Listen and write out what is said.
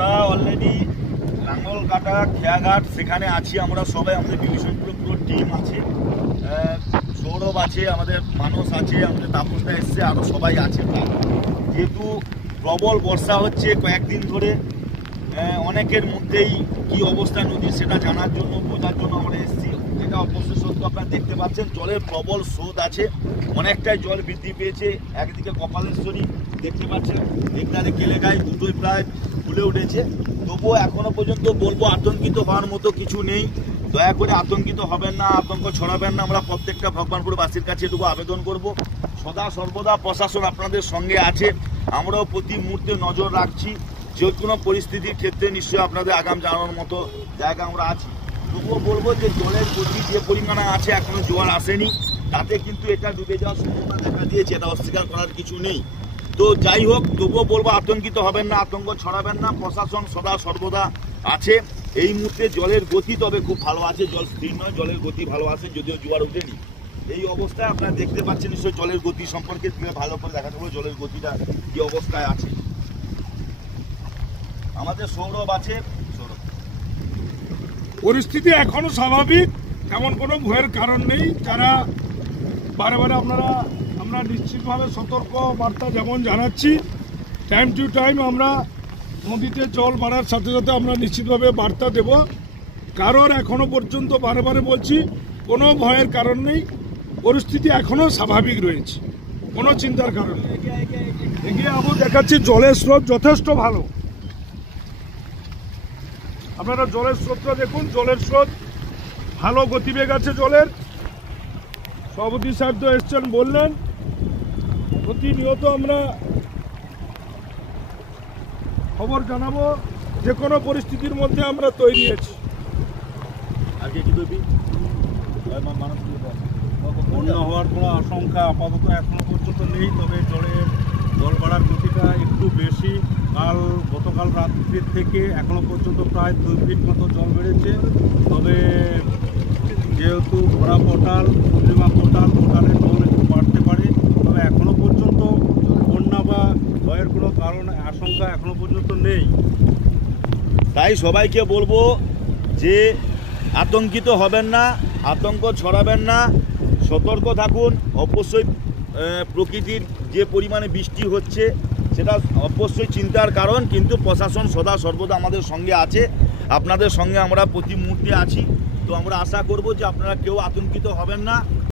আমরা অলরেডি লাঙ্গলকাটা খেয়াঘাট সেখানে আছি আমরা সবাই, আমাদের ডিভিশনগুলো পুরো টিম আছে, সৌরভ আছে, আমাদের মানুষ আছে, আমাদের তাপসদা এসছে, আরও সবাই আছে। যেহেতু প্রবল বর্ষা হচ্ছে কয়েকদিন ধরে, অনেকের মধ্যেই কি অবস্থা নদীর সেটা জানার জন্য বোঝার জন্য আমরা এসেছি। এটা অবশ্যই সত্য, আপনারা দেখতে পাচ্ছেন জলের প্রবল স্রোত আছে, অনেকটাই জল বৃদ্ধি পেয়েছে। একদিকে কপালেশ্বরী দেখতে পাচ্ছেন, একদিকে কেলেগাই, দুটোই প্রায় ফুলে উঠেছে। তবুও এখনো পর্যন্ত বলবো আতঙ্কিত হওয়ার মতো কিছু নেই। দয়া করে আতঙ্কিত হবেন না, আতঙ্ক ছড়াবেন না। আমরা প্রত্যেকটা ভগবানপুরবাসীর কাছে এটুকু আবেদন করব, সদা সর্বদা প্রশাসন আপনাদের সঙ্গে আছে, আমরাও প্রতি মুহূর্তে নজর রাখছি। যে কোনো পরিস্থিতির ক্ষেত্রে নিশ্চয়ই আপনাদের আগাম জানানোর মতো জায়গা আমরা আছি। তবুও বলবো যে জলের গতি যে পরিমাণে আছে, এখনো জোয়ার আসেনি, তাতে কিন্তু এটা ডুবে যাওয়ার সম্ভাবনা দেখা দিয়েছে, এটা অস্বীকার করার কিছু নেই। তো যাই হোক, তবুও বলবো আতঙ্কিত হবেন না, আতঙ্ক ছড়াবেন না, প্রশাসন সদা সর্বদা আছে। এই মুহূর্তে জলের গতি তবে খুব ভালো আছে, জল স্থির নয়, জলের গতি ভালো আছে, যদিও জোয়ার ওঠেনি। এই অবস্থায় আপনারা দেখতে পাচ্ছেন নিশ্চয়ই জলের গতি সম্পর্কে ভালো করে দেখাতে হবে, জলের গতিটা কি অবস্থায় আছে। আমাদের সৌরভ আছে, পরিস্থিতি এখনো স্বাভাবিক, এমন কোনো ভয়ের কারণ নেই। যারা বারে আমরা নিশ্চিতভাবে সতর্ক বার্তা যেমন জানাচ্ছি, টাইম টু টাইম আমরা নদীতে জল বাড়ার সাথে সাথে আমরা নিশ্চিতভাবে বার্তা দেব। কারোর এখনো পর্যন্ত বারে বলছি কোনো ভয়ের কারণ নেই, পরিস্থিতি এখনো স্বাভাবিক রয়েছে, কোনো চিন্তার কারণ নেই। এগিয়ে আবু দেখাচ্ছি জলের স্রোত যথেষ্ট ভালো। আপনারা জলের স্রোতটা দেখুন, জলের স্রোত ভালো, গতিবেগ আছে জলের। সভাপতি সাহেব তো এসছেন, বললেন প্রতিনিয়ত আমরা খবর জানাবো, যে কোনো পরিস্থিতির মধ্যে আমরা তৈরি আছি। বন্যা হওয়ার কোনো আশঙ্কা আপাতত এখনো পর্যন্ত নেই, তবে জল বাড়ার গতিটা একটু বেশি। গতকাল রাত্রির থেকে এখনো পর্যন্ত প্রায় 2 ফিট মতো জল বেড়েছে। তবে যেহেতু ঘোড়া পোর্টাল, পূর্ণিমা পোর্টালের জল একটু বাড়তে পারে, তবে এখনো পর্যন্ত বন্যা বা ভয়ের কোনো কারণ আশঙ্কা এখনো পর্যন্ত নেই। তাই সবাইকে বলবো যে আতঙ্কিত হবেন না, আতঙ্ক ছড়াবেন না, সতর্ক থাকুন। অবশ্যই প্রকৃতির যে পরিমাণে বৃষ্টি হচ্ছে সেটা অবশ্যই চিন্তার কারণ, কিন্তু প্রশাসন সদা সর্বদা আমাদের সঙ্গে আছে, আপনাদের সঙ্গে আমরা প্রতি মুহূর্তে আছি। তো আমরা আশা করব যে আপনারা কেউ আতঙ্কিত হবেন না।